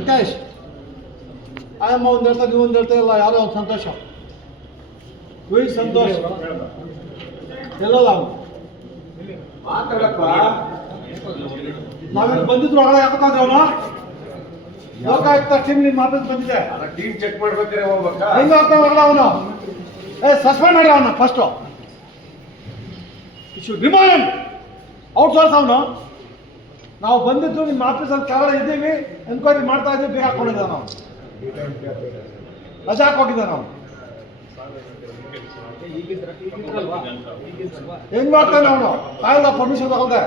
ವೆಂಕಟೇಶ್ ಆಯಮ್ಮ ಒಂದು ಹೇಳ್ತಾರೆ, ನೀವು ಒಂದು ಹೇಳ್ತಾರಲ್ಲ, ಯಾರೋ ಒಂದು ಸಂತೋಷ, ವೈ ಸಂತೋಷ ಎಲ್ಲಲ್ಲ ಅವನು ನಾವೇನು ಬಂದಿದ್ರು ಒಳಗಡೆ ಯಾಕಂದ್ರೆ ಅವನು ಲೋಕಾಯುಕ್ತ ಟೀಮ್ ನಿಮ್ಮ ಆಫೀಸ್ ಬಂದಿದೆ, ಟೀಮ್ ಚೆಕ್ ಮಾಡ್ಬೇಕಾರೆ ಹೋಗ್ಬೇಕಾ? ಹೆಂಗ ಆಗ್ತಾವ ಅವನು ಸಸ್ಪೆಂಡ್ ಮಾಡಿ ಅವನ್ನ ಫಸ್ಟು ಇಶ್ಯೂ ರಿಮೈಂಡ್ ಔಟ್ಸೋರ್ಸ್ ಅವನು. ನಾವು ಬಂದಿದ್ದು ನಿಮ್ಮ ಆಫೀಸಲ್ಲಿ ಕೆಳಗಡೆ ಇದ್ದೀವಿ, ಎನ್ಕ್ವೈರಿ ಮಾಡ್ತಾ ಇದ್ದೀವಿ, ಬೇಗ ಹಾಕೊಂಡಿದ್ದ ನಾವು ರಜಾ ಹಾಕೊಂಡಿದ್ದ ನಾವು. ಹೆಂಗ್ ಮಾಡ್ತಾನೆ ಅವನು? ಕಾಯಿಲ್ಲ permission ತಗೊಳ್ದೆ.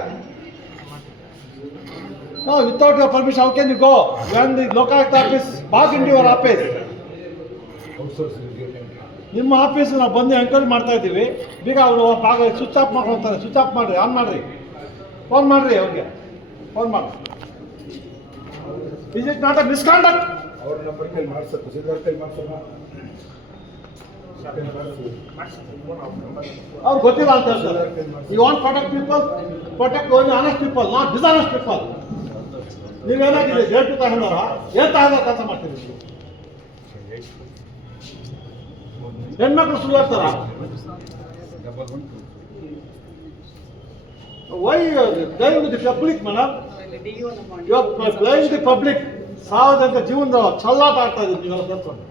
No, without your permission, how can you go? When the Lokayukta office barge into your office. ನಿಮ್ಮ ಆಫೀಸ್ ನಾವು ಬಂದು ಎಂಕ್ವೈರಿ ಮಾಡ್ತಾ ಇದ್ದೀವಿ, ಬೇಗ ಅವರು ಸ್ವಿಚ್ ಆಫ್ ಮಾಡ್ಕೊಳ್ತಾರೆ. ಸ್ವಿಚ್ ಆಫ್ ಮಾಡಿರಿ, ಆನ್ ಮಾಡಿರಿ, ಫೋನ್ ಮಾಡಿರಿ ಅವ್ರಿಗೆ, ಫೋನ್ ಮಾಡಿ. Is it not a misconduct? ಅವ್ರ ನಂಬರ್ ಕೈಲಿ ಮಾಡ್ಸಕ್ಕೆ ಸಿದ್ಧಾರ್ಥಲ್ಲಿ ಮಾಡ್ಸೋಣ. ಅವ್ರು ಗೊತ್ತಿಲ್ಲ ಅಂತ ಹೇಳ್ತಾರೆ. You want protect people, protect only honest people, not dishonest people. ನೀವೇನಾಗಿದೆ ಗೇಟು ತಗೊಂಡಾರ ಏನ್ ತಗೊಂಡ ಕೆಲಸ ಮಾಡ್ತೀರಿ? ಹೆಣ್ಮಕ್ಳು ಸುಳ್ಳು ಹೇಳ್ತಾರ? Why playing the public madam? You are playing the public. ಸಾರ್ವಜನಿಕ ಜೀವನದ ಚಲ್ಲಾಟ ಆಗ್ತಾ ಇದ್ದೀವಿ ನೀವೆಲ್ಲ ಸೇರ್ಕೊಂಡು.